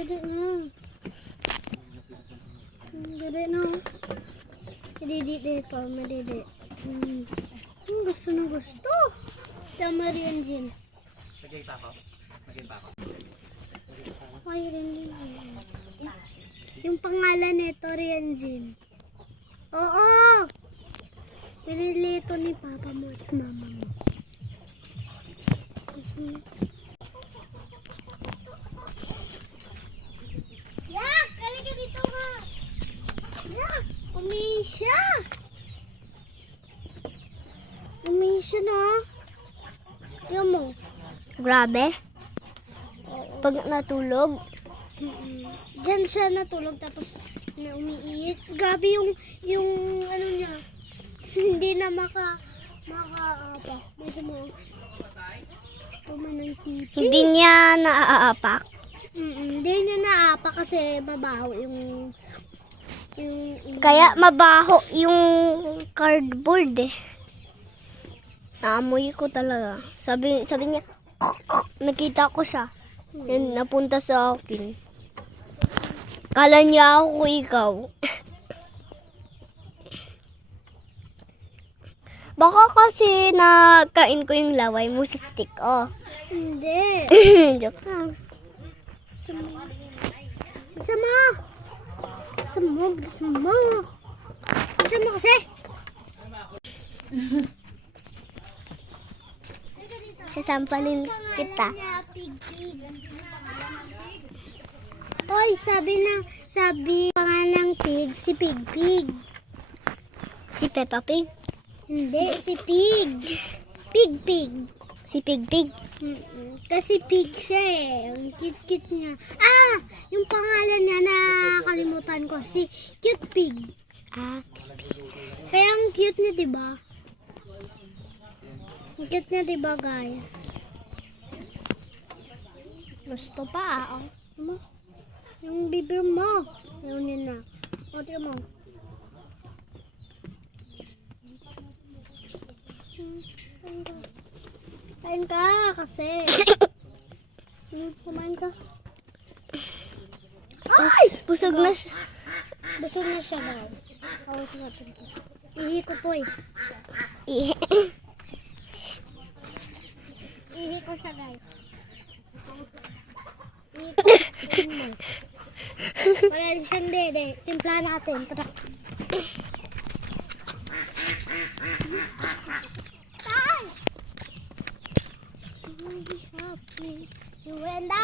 Dede na. Dede na. Dede dito. Madede. Gusto na gusto. Tama rin din. Lagay pa ako. Ay, rin din. Yung pangalan nito, Rianjin. Oo! Pinili ito ni Papa mo at Mama mo. Yak! Halika dito nga! Yak! Umisya! Umisya na. Yan mo. Grabe. Pag natulog. Diyan siya natulog tapos na umiiyak. Grabe yung ano niya. Hindi na maka-apa. Bisa mo. Tumanang tipi. Hindi niya naaapak. Hindi niya naapa kasi mabaho yung Kaya mabaho yung cardboard eh. Naamoy ko talaga. Sabi niya, nakita ko siya. Yan, napunta sa akin. Kala niya ako ikaw. Baka kasi nakain ko yung laway mo sa stick, oh. Hindi. Joke lang. Sama. Sama kasi. Sasampalin kita. Hoy, sabi pangalang pig, si Pig. Si Peppa Pig. Hindi, si Pig. Pig. Si Pig. Kasi pig siya eh. Ang cute niya. Yung pangalan niya nakalimutan ko. Si Cute Pig. Kaya ang cute niya, diba? Ang cute niya, diba, guys? Gusto pa, oh. Ano? Yung bibir mo. Yun yun na. O, tira mo. Kain ka kasi. Kumain ka. Ay! Busog na siya. Busog na siya daw. Kawit natin. Ihi ko po eh. Ihi ko siya, guys. Ihi ko. Wala siyang dede. Timpla natin. Tara. Tay! You and I.